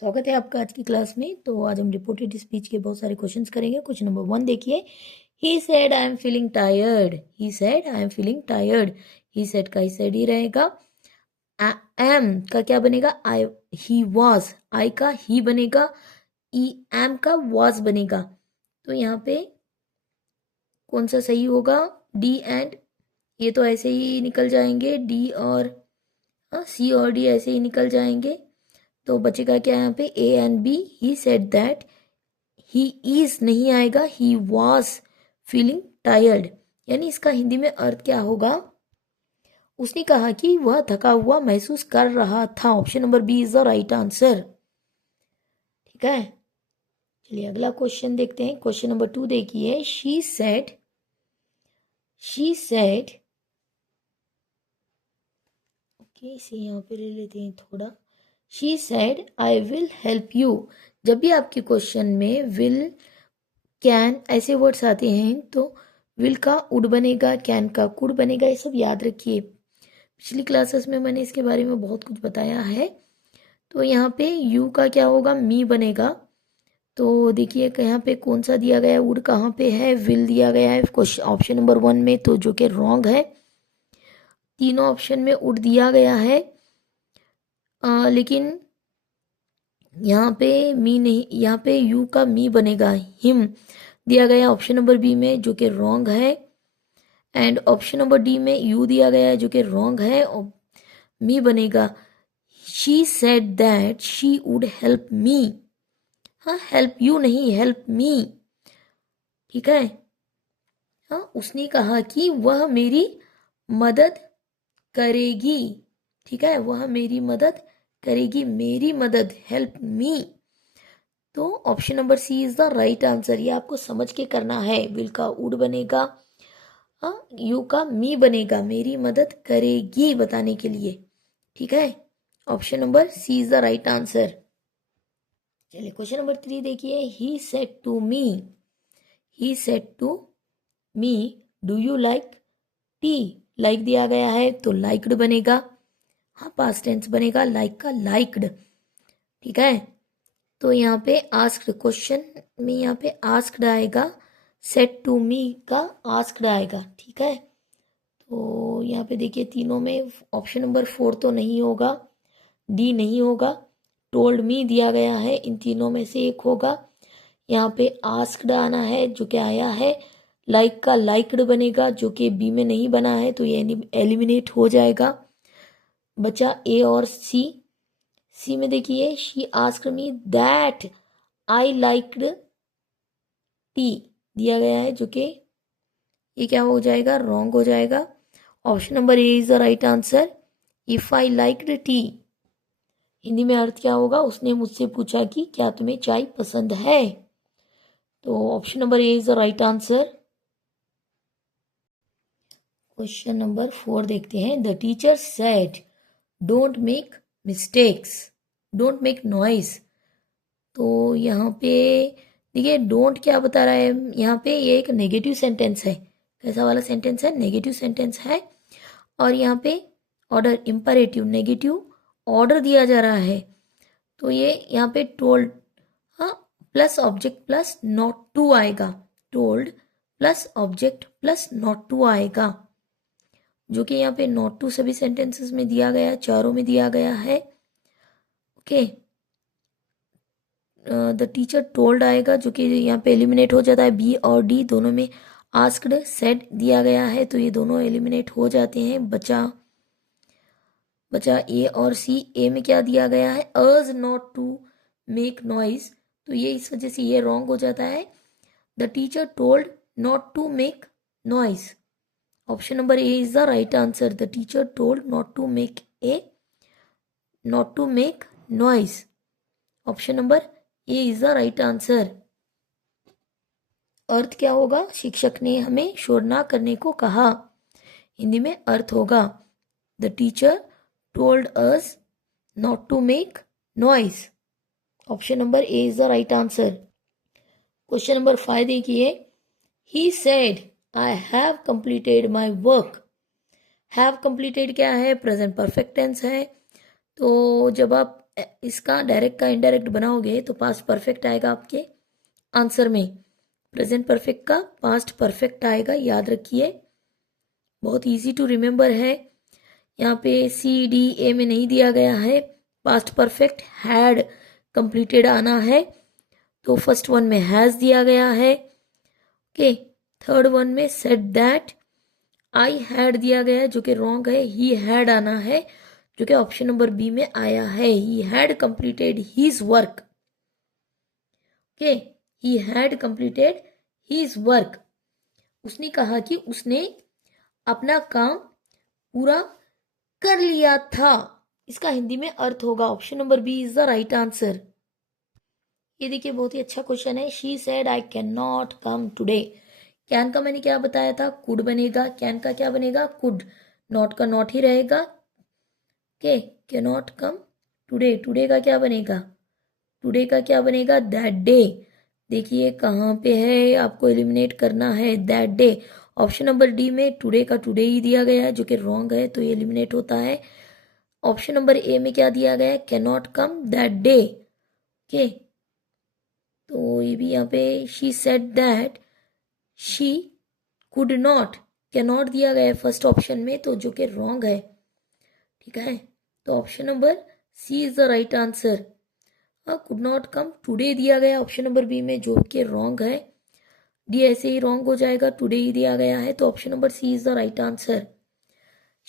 स्वागत है आपका आज की क्लास में। तो आज हम रिपोर्टेड स्पीच के बहुत सारे क्वेश्चंस करेंगे। क्वेश्चन नंबर 1 देखिए, he said I am feeling tired. He said I am feeling tired. He said का ही सेड ही रहेगा। एम का क्या बनेगा? आई ही वॉज। आई का ही बनेगा। ई एम का वॉज बनेगा। तो यहाँ पे कौन सा सही होगा? डी एंड ये तो ऐसे ही निकल जाएंगे, डी और सी और डी ऐसे ही निकल जाएंगे। तो बचेगा क्या यहाँ पे? A and B. He said that he is नहीं आएगा, ही वॉज फीलिंग टायर्ड। यानी इसका हिंदी में अर्थ क्या होगा? उसने कहा कि वह थका हुआ महसूस कर रहा था। Option number B is the right answer. ठीक है, चलिए अगला क्वेश्चन देखते हैं। क्वेश्चन नंबर 2 देखिए, शी सेड ओके, इसे यहाँ पे ले लेते हैं थोड़ा। She said I will help you. जब भी आपके क्वेश्चन में विल, कैन ऐसे वर्ड्स आते हैं तो विल का उड बनेगा, कैन का कुड बनेगा। ये सब याद रखिए, पिछली क्लासेस में मैंने इसके बारे में बहुत कुछ बताया है। तो यहाँ पे यू का क्या होगा? मी बनेगा। तो देखिए यहाँ पे कौन सा दिया गया है? उड कहाँ पे है? विल दिया गया है क्वेश्चन ऑप्शन नंबर 1 में, तो जो कि रॉन्ग है। तीनों ऑप्शन में उड दिया गया है, लेकिन यहाँ पे मी नहीं, यहाँ पे यू का मी बनेगा। हिम दिया गया ऑप्शन नंबर बी में, जो कि रॉन्ग है। एंड ऑप्शन नंबर डी में यू दिया गया है, जो कि रॉन्ग है। और मी बनेगा। She said that she would help me. हाँ, हेल्प यू नहीं, हेल्प मी। ठीक है, हाँ, उसने कहा कि वह मेरी मदद करेगी। ठीक है, वह मेरी मदद करेगी, मेरी मदद, हेल्प मी। तो option number C is the right answer. ये आपको समझ के करना है। विल का वुड बनेगा, यू का मी बनेगा, मेरी मदद करेगी बताने के लिए। ठीक है, option number C is the right answer. चलिए क्वेश्चन नंबर 3 देखिए, he said to me. He said to me do you like tea. Like दिया गया है तो लाइक्ड बनेगा। हाँ, पास्ट टेंस बनेगा, लाइक का लाइक्ड। ठीक है, तो यहाँ पे आस्क्ड, क्वेश्चन में यहाँ पे आस्क्ड आएगा, सेड टू मी का आस्क्ड आएगा। ठीक है, तो यहाँ पे देखिए तीनों में ऑप्शन नंबर 4 तो नहीं होगा, डी नहीं होगा। टोल्ड मी दिया गया है, इन तीनों में से एक होगा। यहाँ पे आस्क्ड आना है, जो कि आया है। लाइक का लाइक्ड बनेगा, जो कि बी में नहीं बना है, तो ये एलिमिनेट हो जाएगा। बचा ए और सी। सी में देखिए, she asked me that I liked T दिया गया है, जो कि ये क्या हो जाएगा? रॉन्ग हो जाएगा। Option number A is the right answer. If I liked T, Hindi में अर्थ क्या होगा? उसने मुझसे पूछा कि क्या तुम्हें चाय पसंद है। तो option number A is the right answer. Question number 4 देखते हैं। The teacher said don't make mistakes, don't make noise. तो यहाँ पे देखिए डोंट क्या बता रहा है? यहाँ पे ये एक नेगेटिव सेंटेंस है। कैसा वाला सेंटेंस है? नेगेटिव सेंटेंस है। और यहाँ पे ऑर्डर इंपरेटिव, नेगेटिव ऑर्डर दिया जा रहा है। तो ये यहाँ पे टोल्ड, हाँ, plus object plus not to आएगा। Told plus object plus not to आएगा, जो कि यहाँ पे नॉट टू सभी सेंटेंसेस में दिया गया है, चारों में दिया गया है। ओके, द टीचर टोल्ड आएगा, जो कि यहाँ पे एलिमिनेट हो जाता है। बी और डी दोनों में आस्क्ड, सेड दिया गया है, तो ये दोनों एलिमिनेट हो जाते हैं। बचा ए और सी। ए में क्या दिया गया है? अर्ज नॉट टू मेक नॉइज, तो ये इस वजह से ये रॉन्ग हो जाता है। The teacher told not to make noise. Option number A is the right answer. The teacher told not to make noise. Option number A is the right answer. अर्थ क्या होगा? शिक्षक ने हमें शोर ना करने को कहा। हिंदी में अर्थ होगा, the teacher told us not to make noise. Option number A is the right answer. Question number 5 देखिए, he said I have completed my work. have completed क्या है? प्रेजेंट परफेक्ट टेंस है। तो जब आप इसका डायरेक्ट का इनडायरेक्ट बनाओगे तो पास्ट परफेक्ट आएगा आपके आंसर में। प्रेजेंट परफेक्ट का पास्ट परफेक्ट आएगा, याद रखिए, बहुत इजी टू रिमेंबर है। यहाँ पे सी डी ए में नहीं दिया गया है, पास्ट परफेक्ट हैड कंप्लीटेड आना है, तो फर्स्ट वन में हैज दिया गया है। ओके, थर्ड वन में सेड दैट आई हैड दिया गया है जो कि रॉन्ग है, ही हैड आना है जो कि ऑप्शन नंबर बी में आया है। He had completed his work. Okay, he had completed his work, उसने कहा कि उसने अपना काम पूरा कर लिया था। इसका हिंदी में अर्थ होगा, option number B is the right answer. ये देखिए बहुत ही अच्छा क्वेश्चन है। She said I can not come today. Can का मैंने क्या बताया था, कुड बनेगा, कैन का क्या बनेगा, कुड, नॉट का नॉट ही रहेगा। Okay, can not come today, today का क्या बनेगा, टुडे का क्या बनेगा, दैट डे। देखिए कहाँ पे है, आपको एलिमिनेट करना है, that day. Option number D में टुडे का टुडे ही दिया गया है जो कि रॉन्ग है, तो ये एलिमिनेट होता है। ऑप्शन नंबर ए में क्या दिया गया है, can not come that day. Okay, तो ये भी यहाँ पे she said that she could not, can not दिया गया है फर्स्ट ऑप्शन में, तो जो कि रॉन्ग है। ठीक है, तो option number C is the right answer. Could not come today दिया गया ऑप्शन नंबर बी में जो कि रॉन्ग है, डी ऐसे ही रॉन्ग हो जाएगा, टुडे ही दिया गया है, तो option number C is the right answer.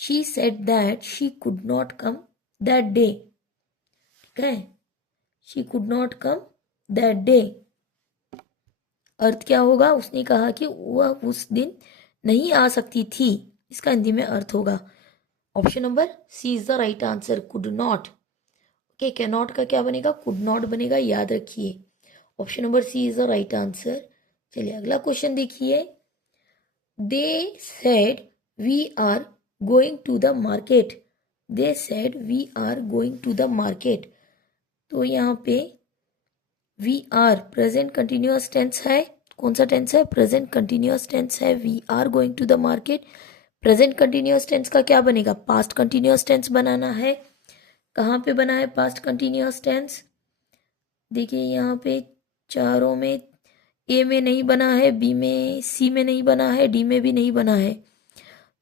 She said that she could not come that day. ठीक है, she could not come that day, अर्थ क्या होगा, उसने कहा कि वह उस दिन नहीं आ सकती थी, इसका हिंदी में अर्थ होगा option number C is the right answer, could not. Okay, can not का क्या बनेगा, कुड नॉट बनेगा, याद रखिए, option number C is the right answer. चलिए अगला क्वेश्चन देखिए। They said we are going to the market, they said we are going to the market, तो यहाँ पे we are present continuous tense है, कौन सा टेंस है, प्रेजेंट कंटिन्यूअस टेंस है, we are going to the market. Present continuous tense का क्या बनेगा, पास्ट कंटिन्यूअस टेंस बनाना है। कहाँ पे बना है पास्ट कंटिन्यूअस टेंस, देखिए यहाँ पे चारों में ए में नहीं बना है, बी में, सी में नहीं बना है, डी में भी नहीं बना है,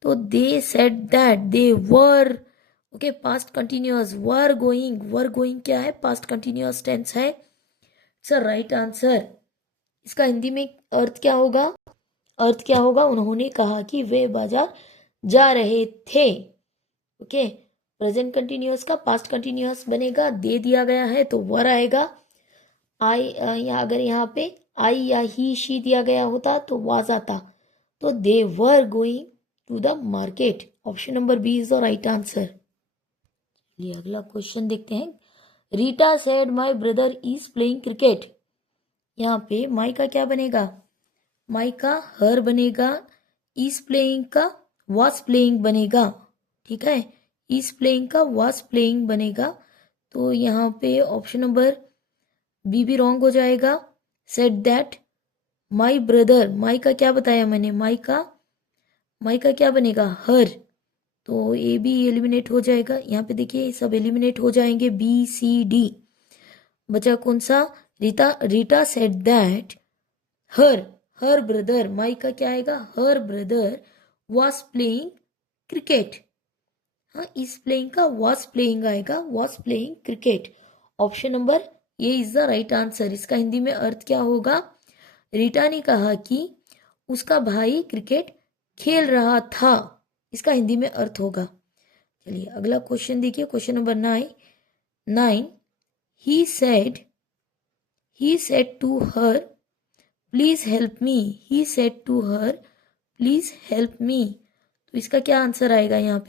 तो दे said that they were, okay, past continuous, were going, were going क्या है, पास्ट कंटिन्यूअस टेंस है, इट्स अ राइट आंसर। इसका हिंदी में अर्थ क्या होगा, अर्थ क्या होगा, उन्होंने कहा कि वे बाजार जा रहे थे। ओके, प्रेजेंट कंटिन्यूअस का पास्ट कंटिन्यूअस बनेगा, दे दिया गया है तो वर आएगा। आई अगर यहाँ पे आई या ही शी दिया गया होता तो वाज आता, तो they were going to the market, option number B is the right answer. ये अगला क्वेश्चन देखते हैं। Rita said my brother is playing cricket, यहाँ पे माई का क्या बनेगा, माई का हर बनेगा, इज प्लेइंग का वॉज प्लेइंग बनेगा। ठीक है, इज प्लेइंग का वॉज प्लेइंग बनेगा, तो यहाँ पे ऑप्शन नंबर बी भी रॉन्ग हो जाएगा। Said that my brother, my का क्या बताया मैंने, माई का क्या बनेगा, हर, तो ए भी एलिमिनेट हो जाएगा। यहाँ पे देखिए सब एलिमिनेट हो जाएंगे, बी सी डी, बचा कौन सा, Rita said that her brother, my का क्या आएगा, her brother was playing cricket. हाँ, इस प्लेइंग का वॉज प्लेइंग आएगा, was playing cricket, option number ये इज द राइट आंसर। इसका हिंदी में अर्थ क्या होगा, रीटा ने कहा कि उसका भाई क्रिकेट खेल रहा था, इसका हिंदी में अर्थ होगा। चलिए अगला क्वेश्चन देखिए, question number 9। He said to her please help me, he said to her please help me, तो इसका क्या आंसर आएगा यहाँ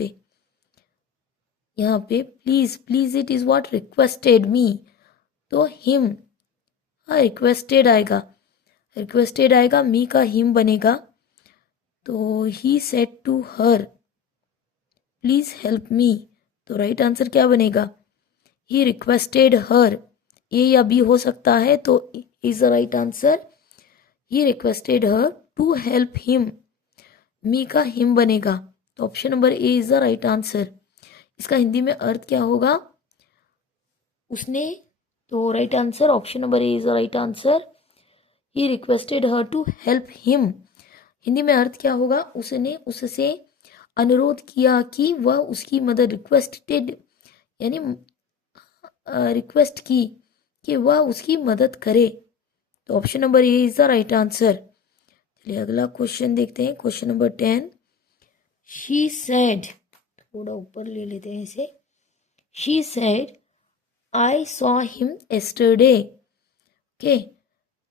पे please it is what, requested me, तो हिम, हाँ रिक्वेस्टेड आएगा, मी का हिम बनेगा, तो he said to her please help me, तो राइट आंसर क्या बनेगा, ही रिक्वेस्टेड हर, ए या बी हो सकता है, तो is the right answer, he requested her to help him, me का हिम बनेगा, तो option number A is the right answer. इसका हिंदी में अर्थ क्या होगा, उसने, तो right answer option number A is the right answer. He requested her to help him. Hindi में अर्थ क्या होगा? उसने उससे अनुरोध किया कि वह उसकी मदद, रिक्वेस्टेड यानी रिक्वेस्ट की कि वह उसकी मदद करे। तो option number A is the right answer. चलिए अगला क्वेश्चन देखते हैं, क्वेश्चन नंबर 10। शी सेड, थोड़ा ऊपर ले लेते हैं इसे। She said I saw him yesterday. Okay,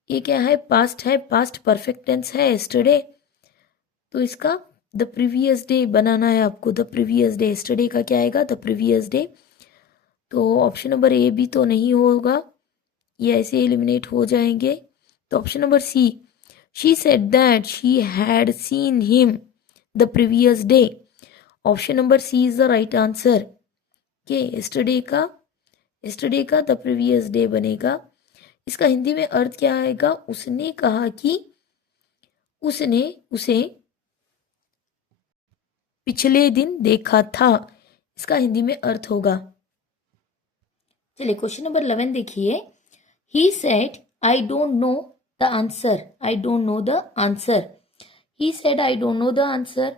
ये क्या है? पास्ट है, पास्ट परफेक्ट टेंस है एस्टरडे, तो इसका द प्रीवियस डे बनाना है आपको। द प्रीवियस डे, एस्टरडे का क्या आएगा? The previous day. तो ऑप्शन नंबर ए भी तो नहीं होगा, ये ऐसे एलिमिनेट हो जाएंगे। तो option number C, she said that she had seen him the previous day. Option number C is the right answer. के एस्टरडे का द प्रीवियस डे बनेगा। इसका हिंदी में अर्थ क्या आएगा? उसने कहा कि उसने उसे पिछले दिन देखा था, इसका हिंदी में अर्थ होगा। चलिए क्वेश्चन नंबर 11 देखिए। He said I don't know the answer. I don't know the answer. He said I don't know the answer.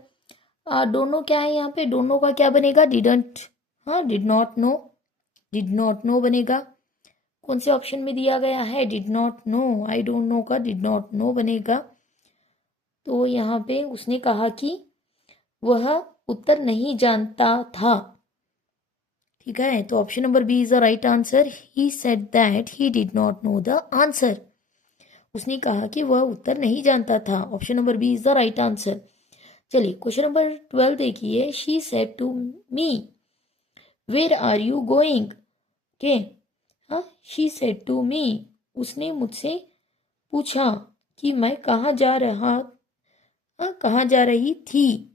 Don't know क्या है यहाँ पे? डोंट नो का क्या बनेगा? डिडंट, हाँ did not no. Did not no बनेगा। कौन से ऑप्शन में दिया गया है? Did not no. I don't know का डिड नॉट नो बनेगा। तो यहाँ पे उसने कहा कि वह उत्तर नहीं जानता था। ठीक है, तो option number B is the right answer. He said that he did not know the answer. उसने कहा कि वह उत्तर नहीं जानता था। Option number B is the right answer. चलिए क्वेश्चन नंबर 12 देखिए। She said to me where are you going. के, हाँ, शी सेड टू मी, उसने मुझसे पूछा कि मैं कहाँ जा रही थी।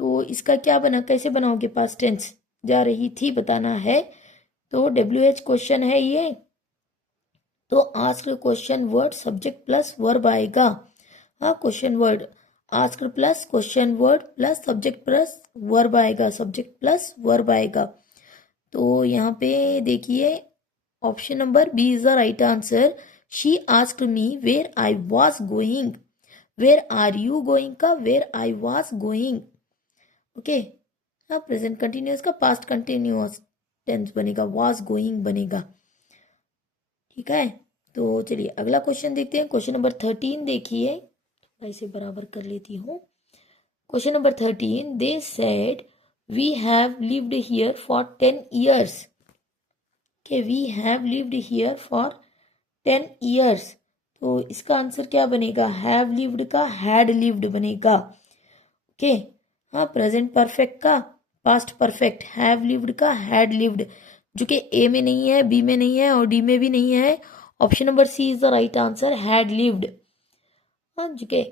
तो इसका क्या बना, कैसे बनाओगे? पास्ट टेंस, जा रही थी बताना है। तो WH क्वेश्चन है ये, तो ask question word subject plus verb आएगा। हाँ, question word ask plus question word plus subject plus verb आएगा, सब्जेक्ट प्लस वर्ब आएगा। तो यहाँ पे देखिए option number B is the right answer. She asked me where I was going. Where are you going का where I was going. Okay, हाँ, present continuous का past continuous tense बनेगा, was going बनेगा। ठीक है, तो चलिए अगला क्वेश्चन देखते हैं। क्वेश्चन नंबर 13 देखिए, ऐसे बराबर कर लेती हूँ। Question number 13, they said we have lived here for 10 years। के we have lived here for 10 years। तो इसका आंसर क्या बनेगा? हैव लिव्ड का हैड लिव्ड बनेगा। ओके, हाँ, प्रेजेंट परफेक्ट का पास्ट परफेक्ट, हैव लिव्ड का हैड लिव्ड, जो कि ए में नहीं है, बी में नहीं है और डी में भी नहीं है। Option number C is the right answer, had lived. हाँ, जो कि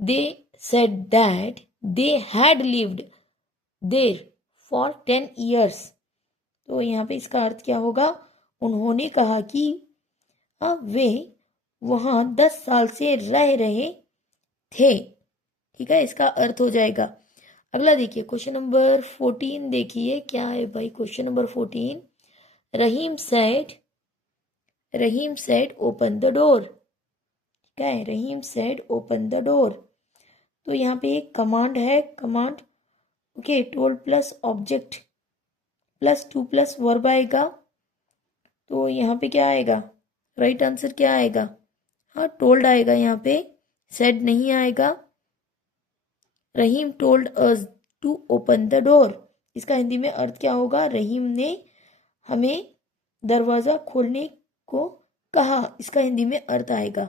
they said that they had lived there for 10 years। तो यहाँ पे इसका अर्थ क्या होगा? उन्होंने कहा कि वे वहां 10 साल से रह रहे थे। ठीक है, इसका अर्थ हो जाएगा। अगला देखिए क्वेश्चन नंबर 14 देखिए, क्या है भाई question number 14। Rahim said open the door. ठीक है, रहीम सेड ओपन द डोर। तो यहाँ पे एक कमांड है, command. Okay, told plus object plus 2 plus verb आएगा। तो यहाँ पे क्या आएगा? राइट आंसर क्या आएगा? हाँ, टोल्ड आएगा, यहाँ पे सेड नहीं आएगा। Rahim told us to open the door, इसका हिंदी में अर्थ क्या होगा? रहीम ने हमें दरवाजा खोलने को कहा, इसका हिंदी में अर्थ आएगा।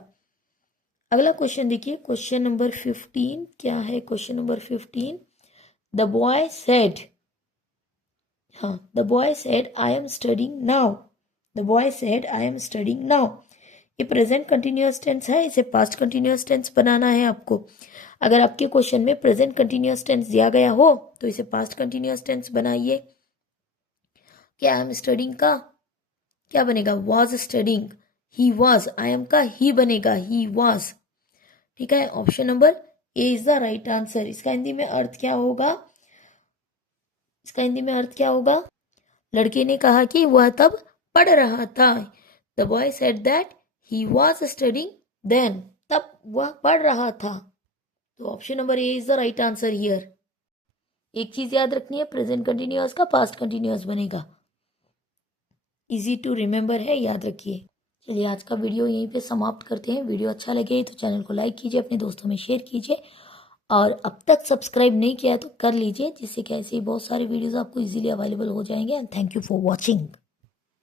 अगला क्वेश्चन देखिए, क्वेश्चन नंबर 15 क्या है? Question number 15, the boy said, हाँ, the boy said I am studying now. The boy said I am studying now. ये प्रेजेंट कंटिन्यूअस टेंस है, इसे पास्ट कंटिन्यूअस टेंस बनाना है आपको। अगर आपके क्वेश्चन में प्रेजेंट कंटिन्यूअस टेंस दिया गया हो तो इसे पास्ट कंटिन्यूअस टेंस बनाइए। क्या आई एम स्टडिंग का क्या बनेगा? Was studying. He was, I am का ही बनेगा, ही वाज। ठीक है, option number A is the right answer. इसका हिंदी में अर्थ क्या होगा? इसका हिंदी में अर्थ क्या होगा? लड़के ने कहा कि वह तब पढ़ रहा था। The boy said that he was studying then, तब वह पढ़ रहा था। तो option number A is the right answer here. एक चीज याद रखनी है, प्रेजेंट कंटिन्यूअस का पास्ट कंटिन्यूअस बनेगा। इजी टू रिमेंबर है, याद रखिए। चलिए आज का वीडियो यहीं पे समाप्त करते हैं। वीडियो अच्छा लगे तो चैनल को लाइक कीजिए, अपने दोस्तों में शेयर कीजिए, और अब तक सब्सक्राइब नहीं किया तो कर लीजिए, जिससे कि ऐसे ही बहुत सारे वीडियोस आपको इजीली अवेलेबल हो जाएंगे। And thank you for watching.